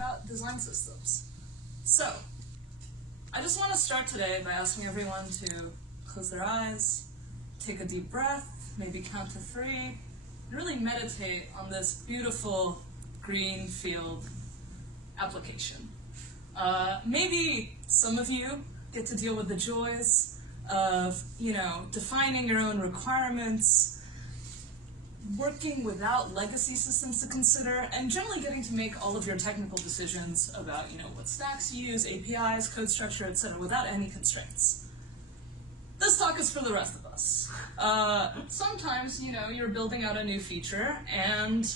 about design systems. So, I just want to start today by asking everyone to close their eyes, take a deep breath, maybe count to 3, and really meditate on this beautiful green field application. Maybe some of you get to deal with the joys of, defining your own requirements, working without legacy systems to consider, and generally getting to make all of your technical decisions about, what stacks you use, APIs, code structure, etc., without any constraints. This talk is for the rest of us. Sometimes, you're building out a new feature, and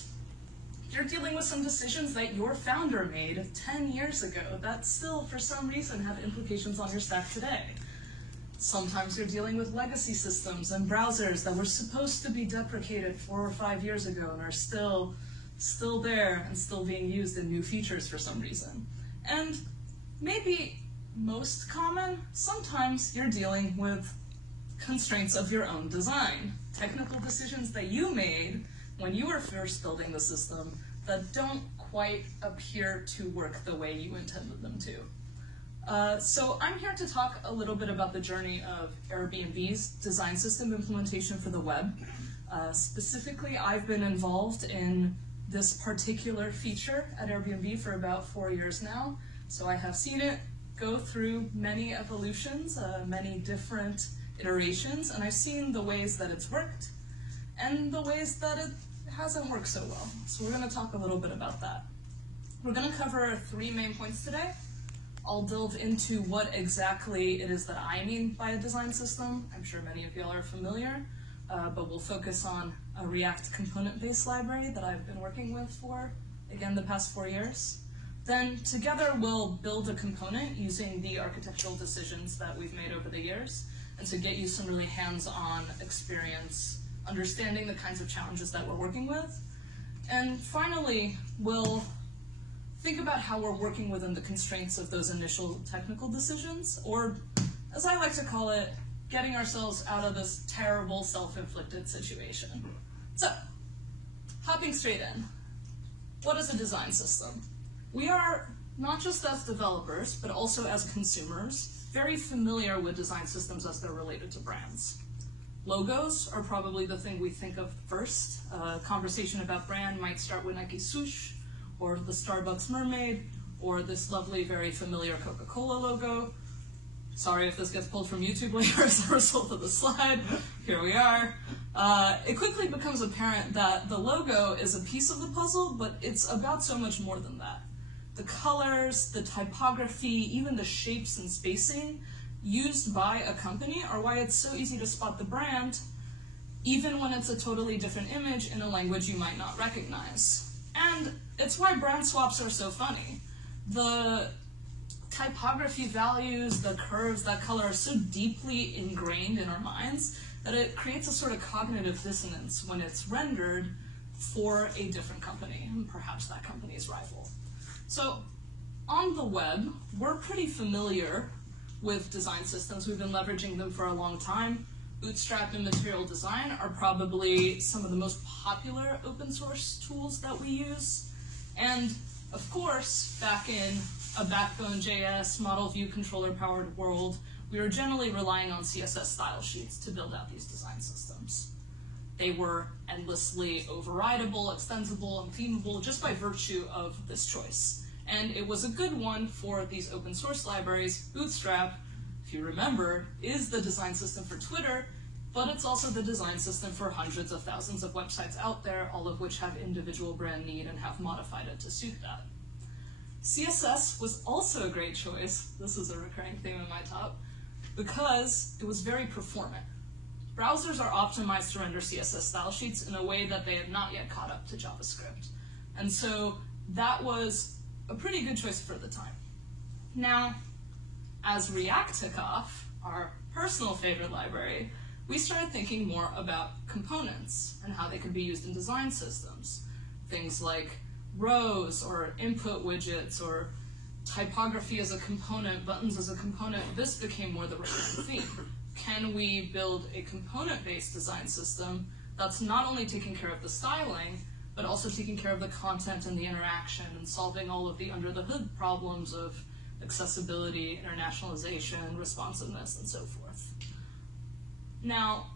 you're dealing with some decisions that your founder made 10 years ago that still, for some reason, have implications on your stack today. Sometimes you're dealing with legacy systems and browsers that were supposed to be deprecated 4 or 5 years ago and are still there and still being used in new features for some reason. And maybe most common, sometimes you're dealing with constraints of your own design, technical decisions that you made when you were first building the system that don't quite appear to work the way you intended them to. So I'm here to talk a little bit about the journey of Airbnb's design system implementation for the web. Specifically, I've been involved in this particular feature at Airbnb for about 4 years now. So I have seen it go through many evolutions, many different iterations, and I've seen the ways that it's worked and the ways that it hasn't worked so well. So we're going to talk a little bit about that. We're going to cover 3 main points today. I'll delve into what exactly it is that I mean by a design system. I'm sure many of y'all are familiar, but we'll focus on a React component-based library that I've been working with for, again, the past 4 years. Then together we'll build a component using the architectural decisions that we've made over the years, and to get you some really hands-on experience understanding the kinds of challenges that we're working with. And finally, we'll think about how we're working within the constraints of those initial technical decisions, or, as I like to call it, getting ourselves out of this terrible self-inflicted situation. So, hopping straight in. What is a design system? We are, not just as developers, but also as consumers, very familiar with design systems as they're related to brands. Logos are probably the thing we think of first. A conversation about brand might start with Nike swoosh, or the Starbucks mermaid, or this lovely, very familiar Coca-Cola logo. Sorry if this gets pulled from YouTube later as a result of the slide. Here we are. It quickly becomes apparent that the logo is a piece of the puzzle, but it's about so much more than that. The colors, the typography, even the shapes and spacing used by a company are why it's so easy to spot the brand, even when it's a totally different image in a language you might not recognize. And it's why brand swaps are so funny. The typography values, the curves, that color are so deeply ingrained in our minds that it creates a sort of cognitive dissonance when it's rendered for a different company, and perhaps that company's rival. So on the web, we're pretty familiar with design systems. We've been leveraging them for a long time. Bootstrap and Material Design are probably some of the most popular open source tools that we use. And of course, back in a Backbone.js model view controller powered world, we were generally relying on CSS style sheets to build out these design systems. They were endlessly overridable, extensible, and themable just by virtue of this choice. And it was a good one for these open source libraries. Bootstrap, if you remember, is the design system for Twitter, but it's also the design system for hundreds of thousands of websites out there, all of which have individual brand need and have modified it to suit that. CSS was also a great choice, this is a recurring theme in my talk, because it was very performant. Browsers are optimized to render CSS style sheets in a way that they have not yet caught up to JavaScript. And so that was a pretty good choice for the time. Now, as React took off, our personal favorite library, we started thinking more about components and how they could be used in design systems. Things like rows or input widgets or typography as a component, buttons as a component. This became more the recurring theme. Can we build a component-based design system that's not only taking care of the styling, but also taking care of the content and the interaction and solving all of the under-the-hood problems of accessibility, internationalization, responsiveness, and so forth. Now,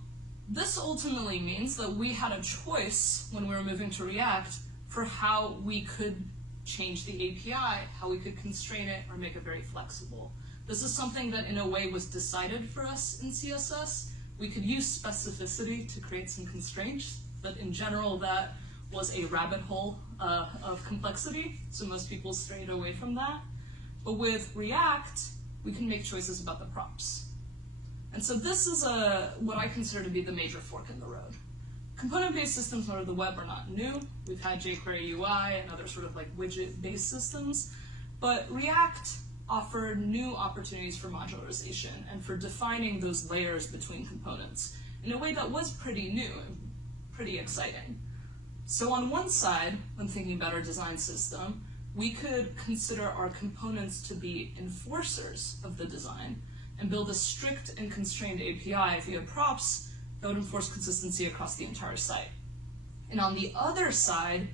this ultimately means that we had a choice when we were moving to React for how we could change the API, how we could constrain it or make it very flexible. This is something that in a way was decided for us in CSS. We could use specificity to create some constraints, but in general that was a rabbit hole of complexity, so most people strayed away from that. But with React, we can make choices about the props. And so this is what I consider to be the major fork in the road. Component-based systems under the web are not new. We've had jQuery UI and other sort of like widget-based systems, but React offered new opportunities for modularization and for defining those layers between components in a way that was pretty new and pretty exciting. So on one side, when thinking about our design system, we could consider our components to be enforcers of the design and build a strict and constrained API via props that would enforce consistency across the entire site. And on the other side,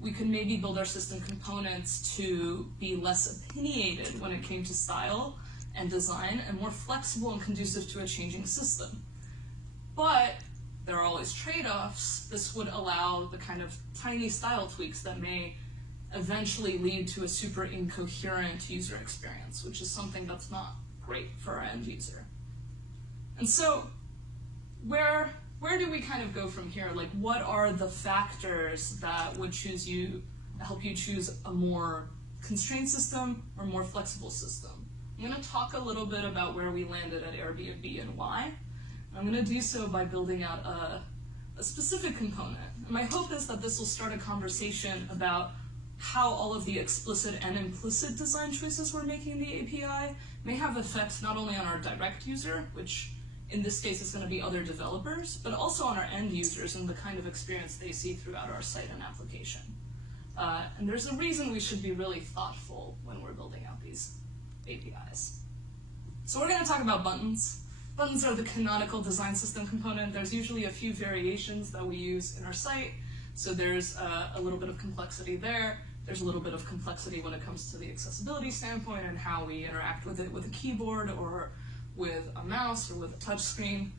we could maybe build our system components to be less opinionated when it came to style and design and more flexible and conducive to a changing system. But there are always trade-offs. This would allow the kind of tiny style tweaks that may eventually lead to a super incoherent user experience, which is something that's not great for our end user. And so where do we kind of go from here? Like, what are the factors that would help you choose a more constrained system or more flexible system? I'm going to talk a little bit about where we landed at Airbnb and why. I'm going to do so by building out a specific component. And my hope is that this will start a conversation about how all of the explicit and implicit design choices we're making in the API may have effects not only on our direct user, which in this case is going to be other developers, but also on our end users and the kind of experience they see throughout our site and application. And there's a reason we should be really thoughtful when we're building out these APIs. So we're going to talk about buttons. Buttons are the canonical design system component. There's usually a few variations that we use in our site. So there's a little bit of complexity there. There's a little bit of complexity when it comes to the accessibility standpoint and how we interact with it with a keyboard or with a mouse or with a touch screen.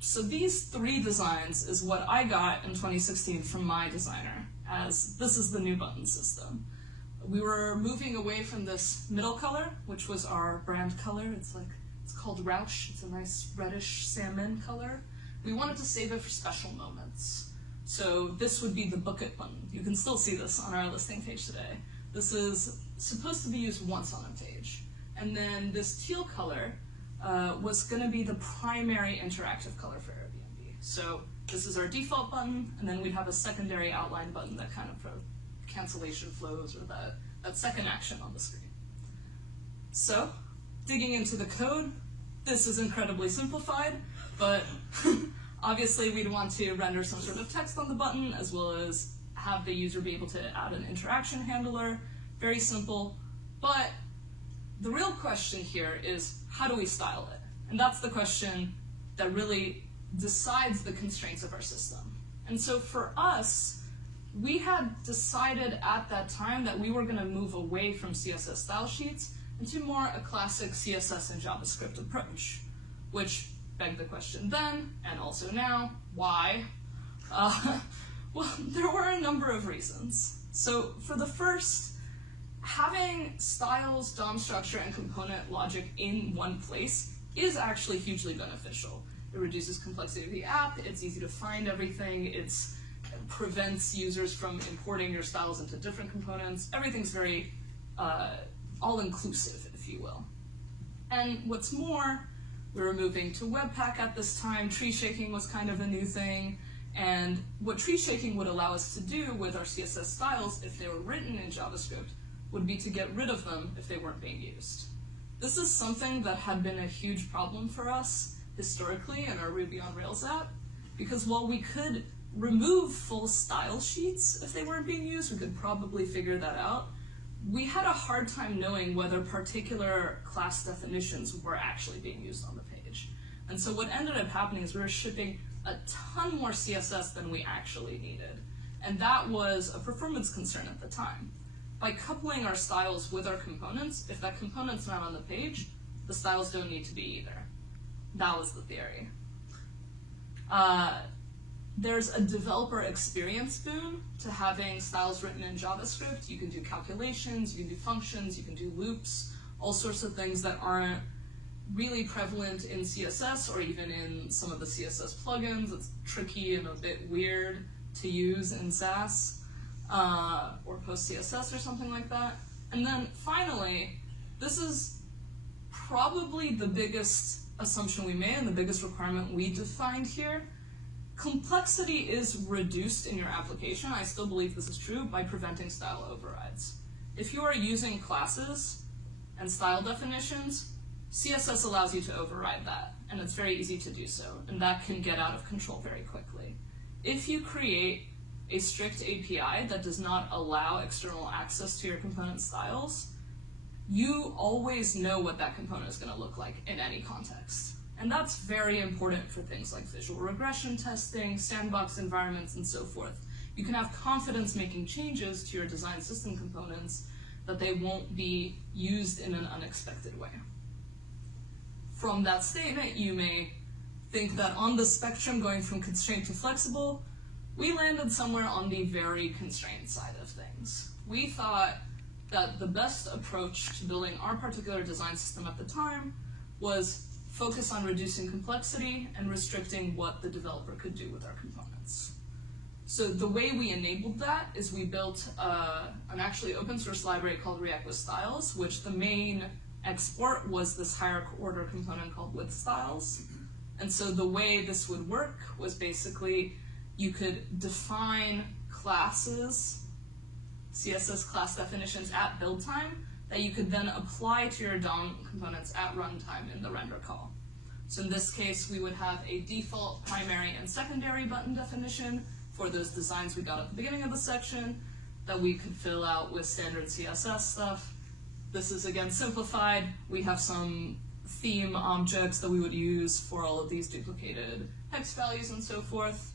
So these three designs is what I got in 2016 from my designer, as this is the new button system. We were moving away from this middle color, which was our brand color. It's called Roush. It's a nice reddish salmon color. We wanted to save it for special moments. So this would be the book it button. You can still see this on our listing page today. This is supposed to be used once on a page. And then this teal color was going to be the primary interactive color for Airbnb. So this is our default button, and then we'd have a secondary outline button that kind of cancellation flows or that second action on the screen. So digging into the code, this is incredibly simplified, but obviously we'd want to render some sort of text on the button as well as have the user be able to add an interaction handler. Very simple, but the real question here is, how do we style it? And that's the question that really decides the constraints of our system. And so for us, we had decided at that time that we were going to move away from CSS style sheets into more a classic CSS and JavaScript approach, which begged the question then, and also now, why? Well, there were a number of reasons. So for the first, having styles, DOM structure, and component logic in one place is actually hugely beneficial. It reduces complexity of the app, it's easy to find everything, it prevents users from importing your styles into different components. Everything's very all-inclusive, if you will. And what's more, we were moving to Webpack at this time. Tree shaking was kind of a new thing. And what tree shaking would allow us to do with our CSS styles, if they were written in JavaScript, would be to get rid of them if they weren't being used. This is something that had been a huge problem for us historically in our Ruby on Rails app, because while we could remove full style sheets if they weren't being used, we could probably figure that out, we had a hard time knowing whether particular class definitions were actually being used on the page. And so what ended up happening is we were shipping a ton more CSS than we actually needed. and that was a performance concern at the time. By coupling our styles with our components, if that component's not on the page, the styles don't need to be either. That was the theory. There's a developer experience boon to having styles written in JavaScript. You can do calculations, you can do functions, you can do loops, all sorts of things that aren't really prevalent in CSS or even in some of the CSS plugins. It's tricky and a bit weird to use in Sass or PostCSS or something like that. And then finally, this is probably the biggest assumption we made and the biggest requirement we defined here. Complexity is reduced in your application, I still believe this is true, by preventing style overrides. If you are using classes and style definitions, CSS allows you to override that, and it's very easy to do so, and that can get out of control very quickly. If you create a strict API that does not allow external access to your component styles, you always know what that component is going to look like in any context. And that's very important for things like visual regression testing, sandbox environments, and so forth. You can have confidence making changes to your design system components that they won't be used in an unexpected way. From that statement, you may think that on the spectrum going from constrained to flexible, we landed somewhere on the very constrained side of things. We thought that the best approach to building our particular design system at the time was focus on reducing complexity and restricting what the developer could do with our components. So the way we enabled that is we built an actually open source library called React with Styles, which the main export was this hierarchical order component called with styles. And so the way this would work was basically you could define classes, CSS class definitions at build time, that you could then apply to your DOM components at runtime in the render call. So in this case, we would have a default primary and secondary button definition for those designs we got at the beginning of the section that we could fill out with standard CSS stuff. This is again simplified. We have some theme objects that we would use for all of these duplicated hex values and so forth.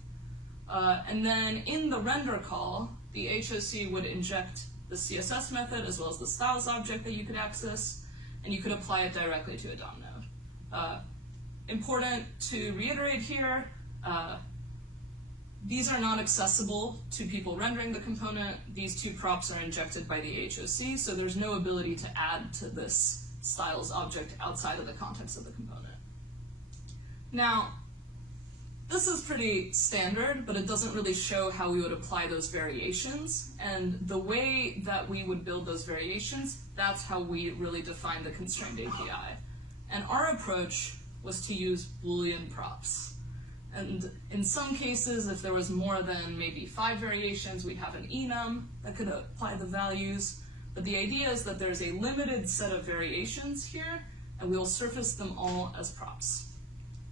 And then in the render call, the HOC would inject the CSS method as well as the styles object that you could access, and you could apply it directly to a DOM node. Important to reiterate here, these are not accessible to people rendering the component. These two props are injected by the HOC, so there's no ability to add to this styles object outside of the context of the component. Now, this is pretty standard, but it doesn't really show how we would apply those variations. And the way that we would build those variations, that's how we really define the constrained API. And our approach was to use Boolean props. And in some cases, if there was more than maybe 5 variations, we'd have an enum that could apply the values. But the idea is that there's a limited set of variations here, and we'll surface them all as props.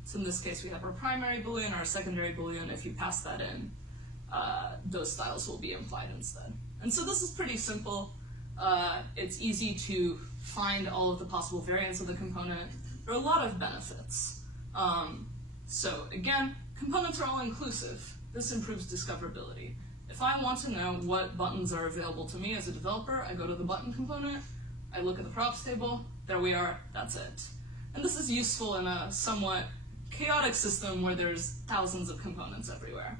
So in this case, we have our primary Boolean, our secondary Boolean. If you pass that in, those styles will be implied instead. And so this is pretty simple. It's easy to find all of the possible variants of the component. There are a lot of benefits. So again, components are all inclusive. This improves discoverability. If I want to know what buttons are available to me as a developer, I go to the button component, I look at the props table, there we are, that's it. And this is useful in a somewhat chaotic system where there's thousands of components everywhere.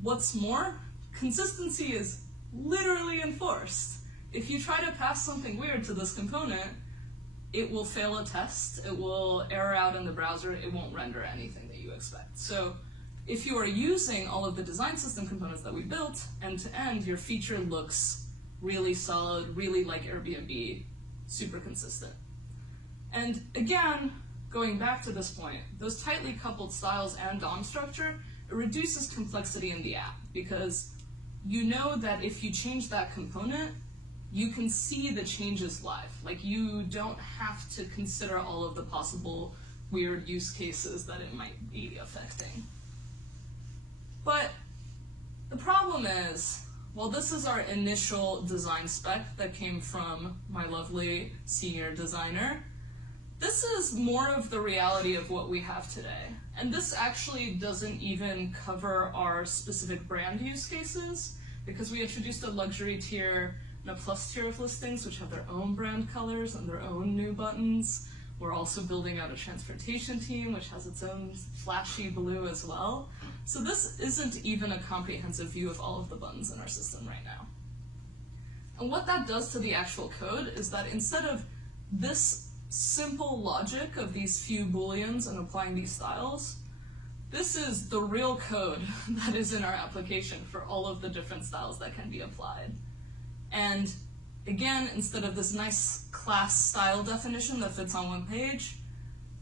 What's more, consistency is literally enforced. If you try to pass something weird to this component, it will fail a test, it will error out in the browser, it won't render anything that you expect. So if you are using all of the design system components that we built, end to end, your feature looks really solid, really like Airbnb, super consistent. And again, going back to this point, those tightly coupled styles and DOM structure, it reduces complexity in the app because you know that if you change that component, you can see the changes live. Like, you don't have to consider all of the possible weird use cases that it might be affecting. But the problem is, well, this is our initial design spec that came from my lovely senior designer. this is more of the reality of what we have today. And this actually doesn't even cover our specific brand use cases, because we introduced a luxury tier and a plus tier of listings, which have their own brand colors and their own new buttons. We're also building out a transportation team, which has its own flashy blue as well. So this isn't even a comprehensive view of all of the buttons in our system right now. And what that does to the actual code is that instead of this simple logic of these few booleans and applying these styles, this is the real code that is in our application for all of the different styles that can be applied. And again, instead of this nice class style definition that fits on one page,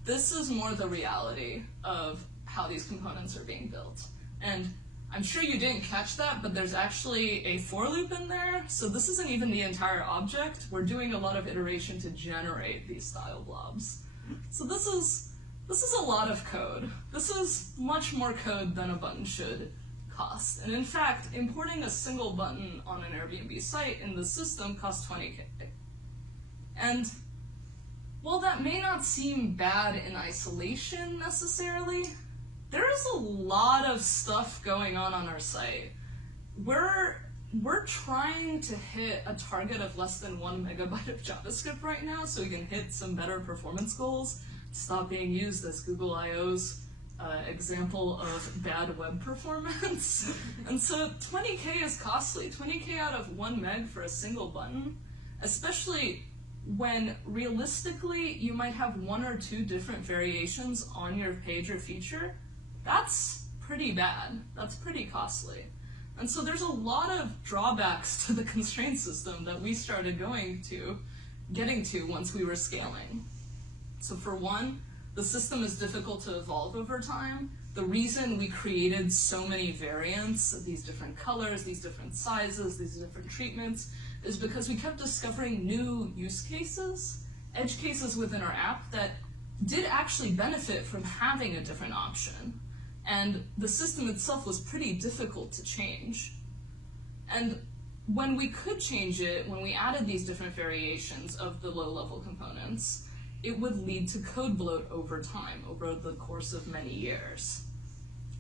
this is more the reality of how these components are being built. And I'm sure you didn't catch that, but there's actually a for loop in there, so this isn't even the entire object. We're doing a lot of iteration to generate these style blobs. So this is a lot of code. This is much more code than a button should cost. And in fact, importing a single button on an Airbnb site in the system costs $20K. And while that may not seem bad in isolation necessarily, there is a lot of stuff going on our site. We're trying to hit a target of less than 1 megabyte of JavaScript right now, so we can hit some better performance goals, stop being used as Google I/O's example of bad web performance. And so $20K is costly. $20K out of 1 meg for a single button, especially when realistically you might have 1 or 2 different variations on your page or feature. That's pretty bad. That's pretty costly. And so there's a lot of drawbacks to the constraint system that we started getting to once we were scaling. So for one, the system is difficult to evolve over time. The reason we created so many variants of these different colors, these different sizes, these different treatments, is because we kept discovering new use cases, edge cases within our app that did actually benefit from having a different option. And the system itself was pretty difficult to change. And when we could change it, when we added these different variations of the low-level components, it would lead to code bloat over time, over the course of many years.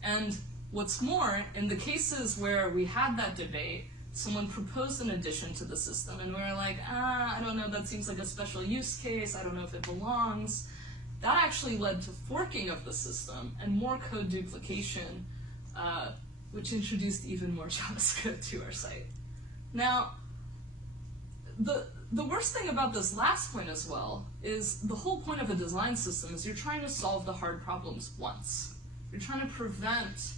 And what's more, in the cases where we had that debate, someone proposed an addition to the system, and we were like, I don't know, that seems like a special use case, I don't know if it belongs. That actually led to forking of the system and more code duplication, which introduced even more JavaScript to our site. Now, the worst thing about this last point as well is the whole point of a design system is you're trying to solve the hard problems once. You're trying to prevent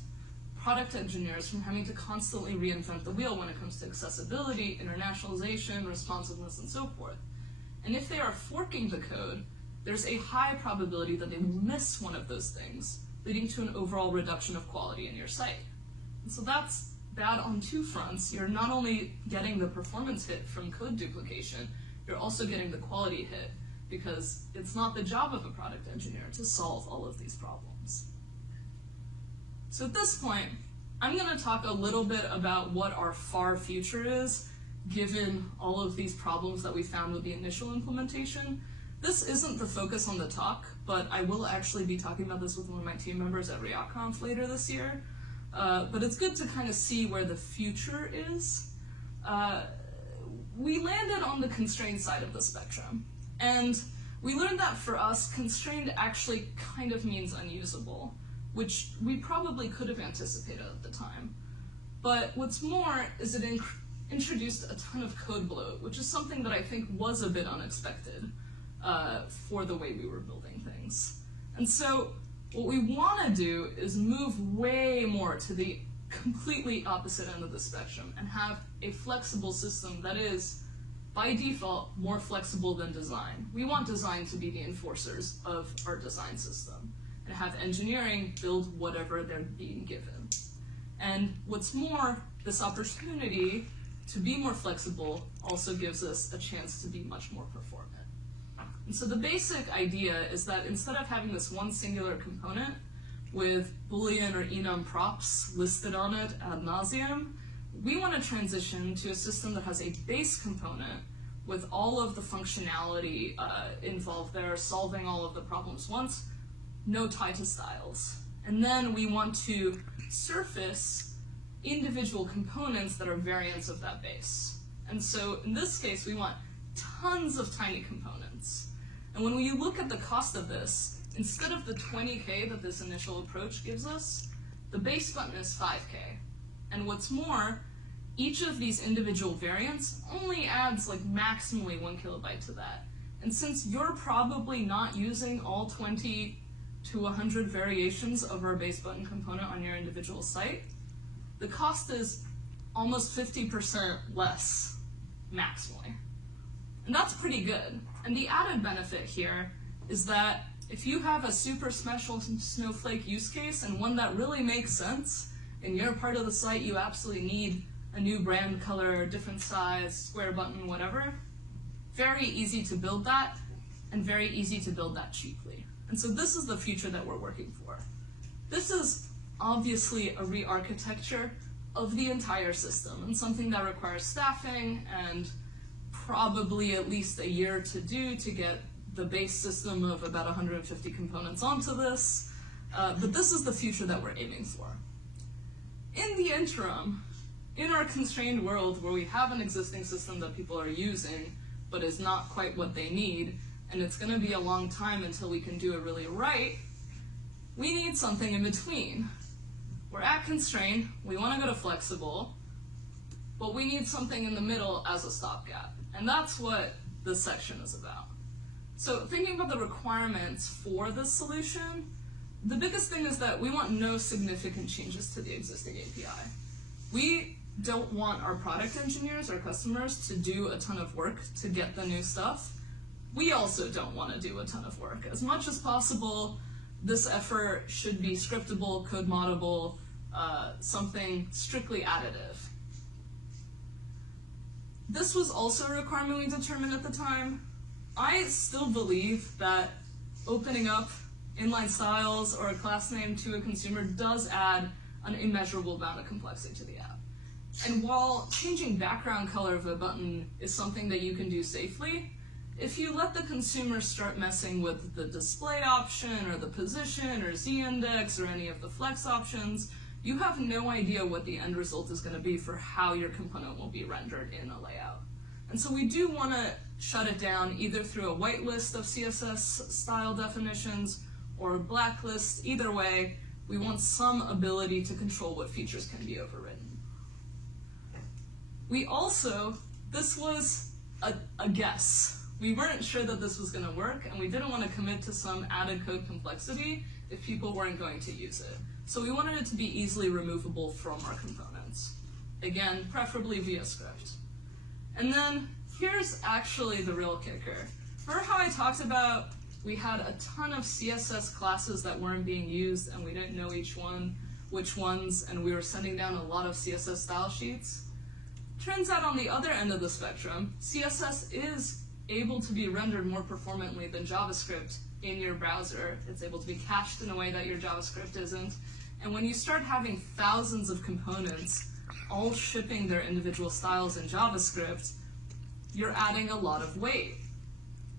product engineers from having to constantly reinvent the wheel when it comes to accessibility, internationalization, responsiveness, and so forth. And if they are forking the code, there's a high probability that they will miss one of those things, leading to an overall reduction of quality in your site. And so that's bad on 2 fronts. You're not only getting the performance hit from code duplication, you're also getting the quality hit, because it's not the job of a product engineer to solve all of these problems. So at this point, I'm going to talk a little bit about what our far future is, given all of these problems that we found with the initial implementation. This isn't the focus on the talk, but I will actually be talking about this with one of my team members at ReactConf later this year. But it's good to kind of see where the future is. We landed on the constrained side of the spectrum. And we learned that for us, constrained actually kind of means unusable, which we probably could have anticipated at the time. But what's more is it introduced a ton of code bloat, which is something that I think was a bit unexpected for the way we were building things. And so what we want to do is move way more to the completely opposite end of the spectrum and have a flexible system that is, by default, more flexible than design. We want design to be the enforcers of our design system and have engineering build whatever they're being given. And what's more, this opportunity to be more flexible also gives us a chance to be much more performant. And so the basic idea is that instead of having this one singular component with Boolean or enum props listed on it ad nauseum, we want to transition to a system that has a base component with all of the functionality involved there, solving all of the problems once, no tie to styles. And then we want to surface individual components that are variants of that base. And so in this case, we want tons of tiny components. And when we look at the cost of this, instead of the 20K that this initial approach gives us, the base button is 5K. And what's more, each of these individual variants only adds like maximally 1 kilobyte to that. And since you're probably not using all 20 to 100 variations of our base button component on your individual site, the cost is almost 50% less maximally. And that's pretty good. And the added benefit here is that if you have a super special Snowflake use case and one that really makes sense, in your part of the site you absolutely need a new brand color, different size, square button, whatever, very easy to build that, and very easy to build that cheaply. And so this is the future that we're working for. This is obviously a re-architecture of the entire system, and something that requires staffing and probably at least a year to do to get the base system of about 150 components onto this. But this is the future that we're aiming for. In the interim, in our constrained world where we have an existing system that people are using, but is not quite what they need, and it's going to be a long time until we can do it really right, we need something in between. We're at constrained, we want to go to flexible, but we need something in the middle as a stopgap. And that's what this section is about. So thinking about the requirements for this solution, the biggest thing is that we want no significant changes to the existing API. We don't want our product engineers, our customers, to do a ton of work to get the new stuff. We also don't want to do a ton of work. As much as possible, this effort should be scriptable, code moddable, something strictly additive. This was also a requirement we determined at the time. I still believe that opening up inline styles or a class name to a consumer does add an immeasurable amount of complexity to the app. And while changing background color of a button is something that you can do safely, if you let the consumer start messing with the display option or the position or z-index or any of the flex options, you have no idea what the end result is going to be for how your component will be rendered in a layout. And so we do want to shut it down either through a whitelist of CSS style definitions or a blacklist. Either way, we want some ability to control what features can be overridden. We also, this was a guess. We weren't sure that this was going to work, and we didn't want to commit to some added code complexity if people weren't going to use it. So we wanted it to be easily removable from our components. Again, preferably via script. And then here's actually the real kicker. Remember how I talked about we had a ton of CSS classes that weren't being used and we didn't know which ones, and we were sending down a lot of CSS style sheets? Turns out on the other end of the spectrum, CSS is able to be rendered more performantly than JavaScript in your browser. It's able to be cached in a way that your JavaScript isn't. And when you start having thousands of components all shipping their individual styles in JavaScript, you're adding a lot of weight.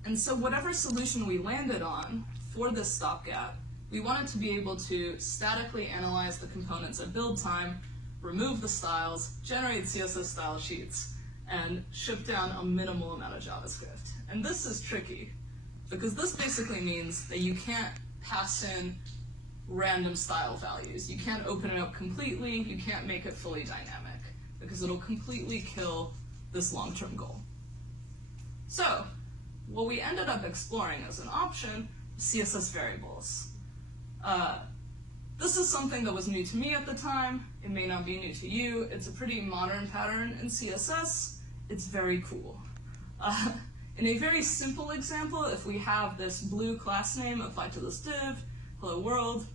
And so whatever solution we landed on for this stopgap, we wanted to be able to statically analyze the components at build time, remove the styles, generate CSS style sheets, and ship down a minimal amount of JavaScript. And this is tricky, because this basically means that you can't pass in random style values. You can't open it up completely, you can't make it fully dynamic, because it'll completely kill this long-term goal. So, what we ended up exploring as an option was CSS variables. This is something that was new to me at the time. It may not be new to you. It's a pretty modern pattern in CSS. It's very cool. In a very simple example, if we have this blue class name applied to this div, hello world,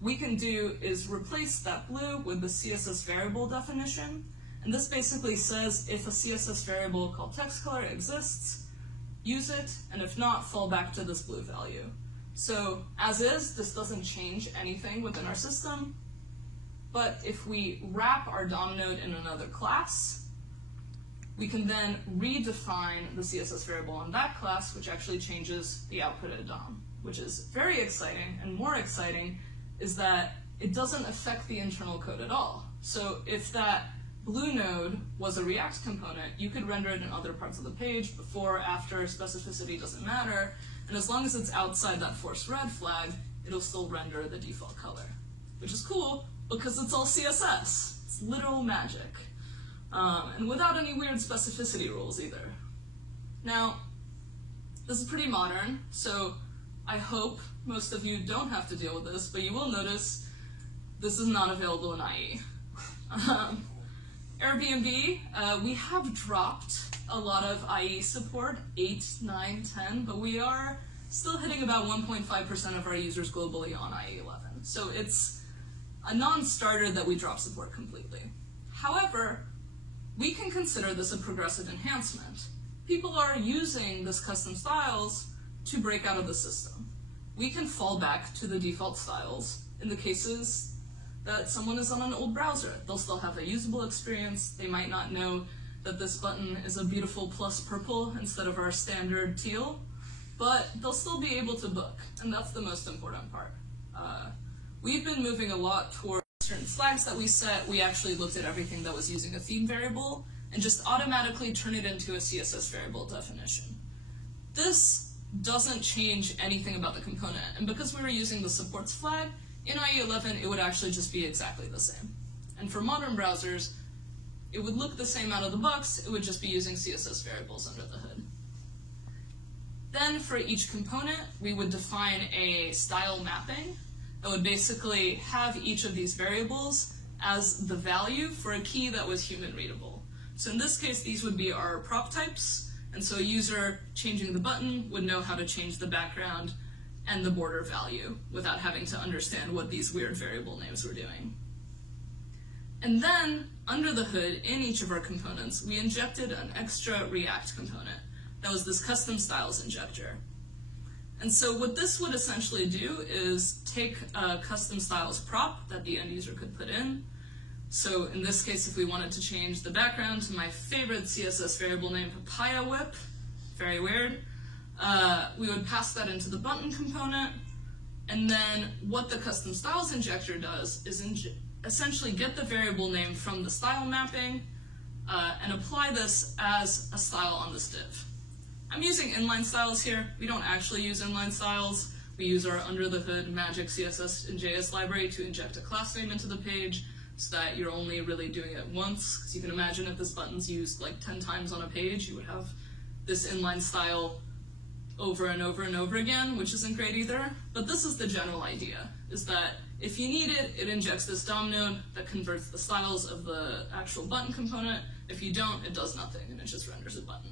we can do is replace that blue with the CSS variable definition. And this basically says if a CSS variable called text color exists, use it, and if not, fall back to this blue value. So as is, this doesn't change anything within our system. But if we wrap our DOM node in another class, we can then redefine the CSS variable in that class, which actually changes the outputted DOM, which is very exciting. And more exciting is that it doesn't affect the internal code at all. So if that blue node was a React component, you could render it in other parts of the page, before, after, specificity doesn't matter, and as long as it's outside that force red flag, it'll still render the default color, which is cool because it's all CSS. It's literal magic. And without any weird specificity rules either. Now, this is pretty modern, so I hope most of you don't have to deal with this, but you will notice this is not available in IE. Airbnb, we have dropped a lot of IE support, 8, 9, 10, but we are still hitting about 1.5% of our users globally on IE 11. So it's a non-starter that we drop support completely. However, we can consider this a progressive enhancement. People are using this custom styles to break out of the system. We can fall back to the default styles in the cases that someone is on an old browser. They'll still have a usable experience. They might not know that this button is a beautiful plus purple instead of our standard teal, but they'll still be able to book, and that's the most important part. We've been moving a lot toward certain flags that we set. We actually looked at everything that was using a theme variable and just automatically turn it into a CSS variable definition. This doesn't change anything about the component, and because we were using the supports flag, in IE 11 it would actually just be exactly the same. And for modern browsers, it would look the same out of the box, it would just be using CSS variables under the hood. Then for each component, we would define a style mapping that would basically have each of these variables as the value for a key that was human readable. So in this case, these would be our prop types, and so a user changing the button would know how to change the background and the border value without having to understand what these weird variable names were doing. And then, under the hood, in each of our components, we injected an extra React component that was this custom styles injector. And so what this would essentially do is take a custom styles prop that the end user could put in. So in this case, if we wanted to change the background to my favorite CSS variable name, Papaya Whip, very weird, we would pass that into the button component, and then what the custom styles injector does is essentially get the variable name from the style mapping and apply this as a style on this div. I'm using inline styles here. We don't actually use inline styles. We use our under-the-hood magic CSS and JS library to inject a class name into the page so that you're only really doing it once. Because you can imagine if this button's used like 10 times on a page, you would have this inline style over and over and over again, which isn't great either. But this is the general idea, is that if you need it, it injects this DOM node that converts the styles of the actual button component. If you don't, it does nothing, and it just renders a button.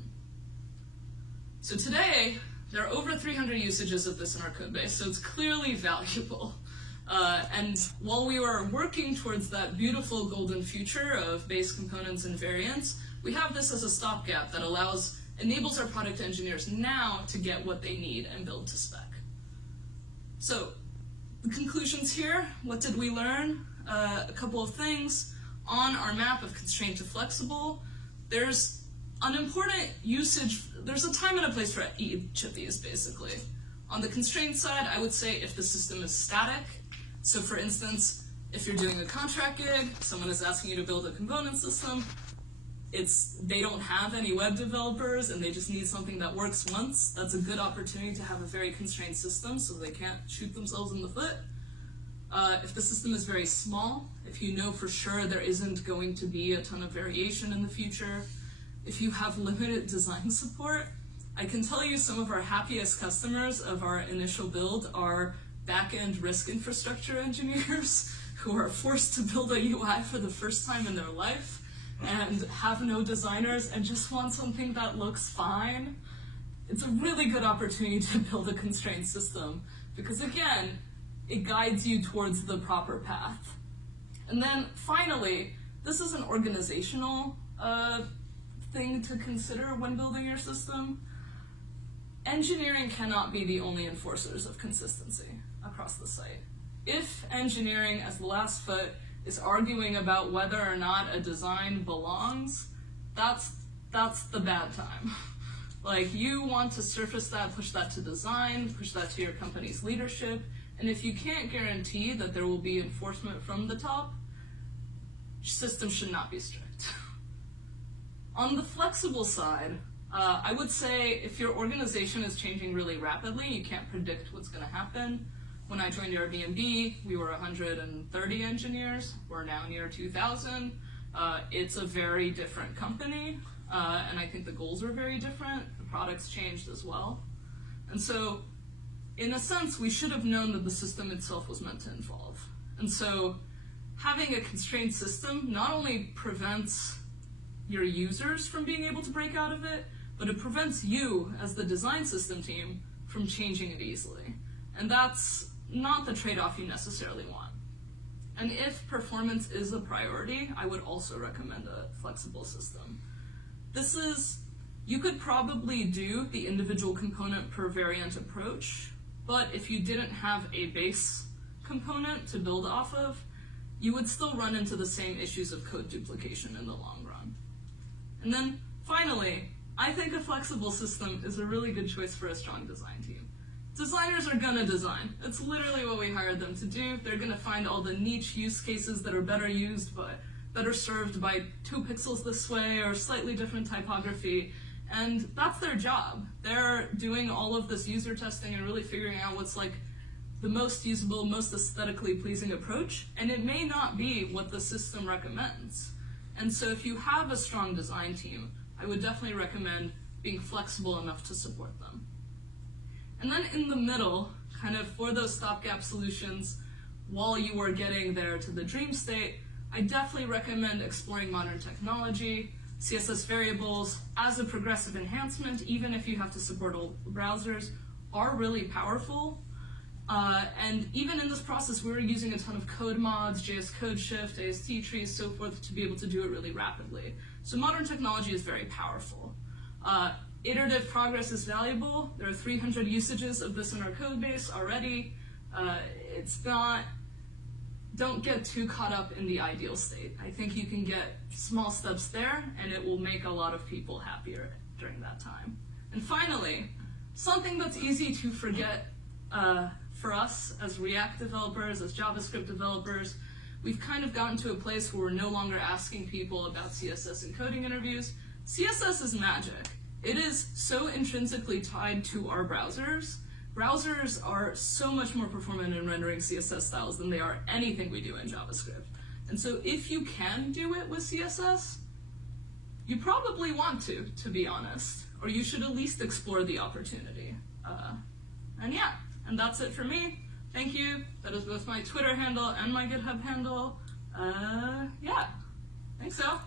So today, there are over 300 usages of this in our code base, so it's clearly valuable. And while we were working towards that beautiful golden future of base components and variants, we have this as a stopgap that enables our product engineers now to get what they need and build to spec. So, the conclusions here, what did we learn? A couple of things. On our map of constrained to flexible, there's an important usage, there's a time and a place for each of these, basically. On the constraint side, I would say if the system is static, so for instance, if you're doing a contract gig, someone is asking you to build a component system, they don't have any web developers and they just need something that works once, that's a good opportunity to have a very constrained system so they can't shoot themselves in the foot. If the system is very small, if you know for sure there isn't going to be a ton of variation in the future, if you have limited design support, I can tell you some of our happiest customers of our initial build are back-end risk infrastructure engineers who are forced to build a UI for the first time in their life and have no designers and just want something that looks fine. It's a really good opportunity to build a constrained system because, again, it guides you towards the proper path. And then, finally, this is an organizational thing to consider when building your system. Engineering cannot be the only enforcers of consistency across the site. If engineering, as the last foot, is arguing about whether or not a design belongs, that's that's the bad time. Like, you want to surface that, push that to design, push that to your company's leadership, and if you can't guarantee that there will be enforcement from the top, systems should not be strict. On the flexible side, I would say if your organization is changing really rapidly, you can't predict what's going to happen. When I joined Airbnb, we were 130 engineers. We're now near 2,000. It's a very different company, and I think the goals are very different. The products changed as well. And so, in a sense, we should have known that the system itself was meant to evolve. And so, having a constrained system not only prevents your users from being able to break out of it, but it prevents you, as the design system team, from changing it easily. And that's not the trade-off you necessarily want. And if performance is a priority, I would also recommend a flexible system. You could probably do the individual component per variant approach, but if you didn't have a base component to build off of, you would still run into the same issues of code duplication in the long run. And then, finally, I think a flexible system is a really good choice for a strong design team. Designers are gonna design. It's literally what we hired them to do. They're gonna find all the niche use cases that are better served by 2 pixels this way or slightly different typography, and that's their job. They're doing all of this user testing and really figuring out what's like the most usable, most aesthetically pleasing approach, and it may not be what the system recommends. And so if you have a strong design team, I would definitely recommend being flexible enough to support them. And then in the middle, kind of for those stopgap solutions, while you are getting there to the dream state, I definitely recommend exploring modern technology. CSS variables, as a progressive enhancement, even if you have to support old browsers, are really powerful. And even in this process, we were using a ton of code mods, JS CodeShift, AST trees, so forth, to be able to do it really rapidly. So modern technology is very powerful. Iterative progress is valuable. There are 300 usages of this in our code base already. Don't get too caught up in the ideal state. I think you can get small steps there, and it will make a lot of people happier during that time. And finally, something that's easy to forget for us as React developers, as JavaScript developers, we've kind of gotten to a place where we're no longer asking people about CSS in coding interviews. CSS is magic. It is so intrinsically tied to our browsers. Browsers are so much more performant in rendering CSS styles than they are anything we do in JavaScript. And so if you can do it with CSS, you probably want to be honest, or you should at least explore the opportunity. And that's it for me. Thank you. That is both my Twitter handle and my GitHub handle. Thanks, Al.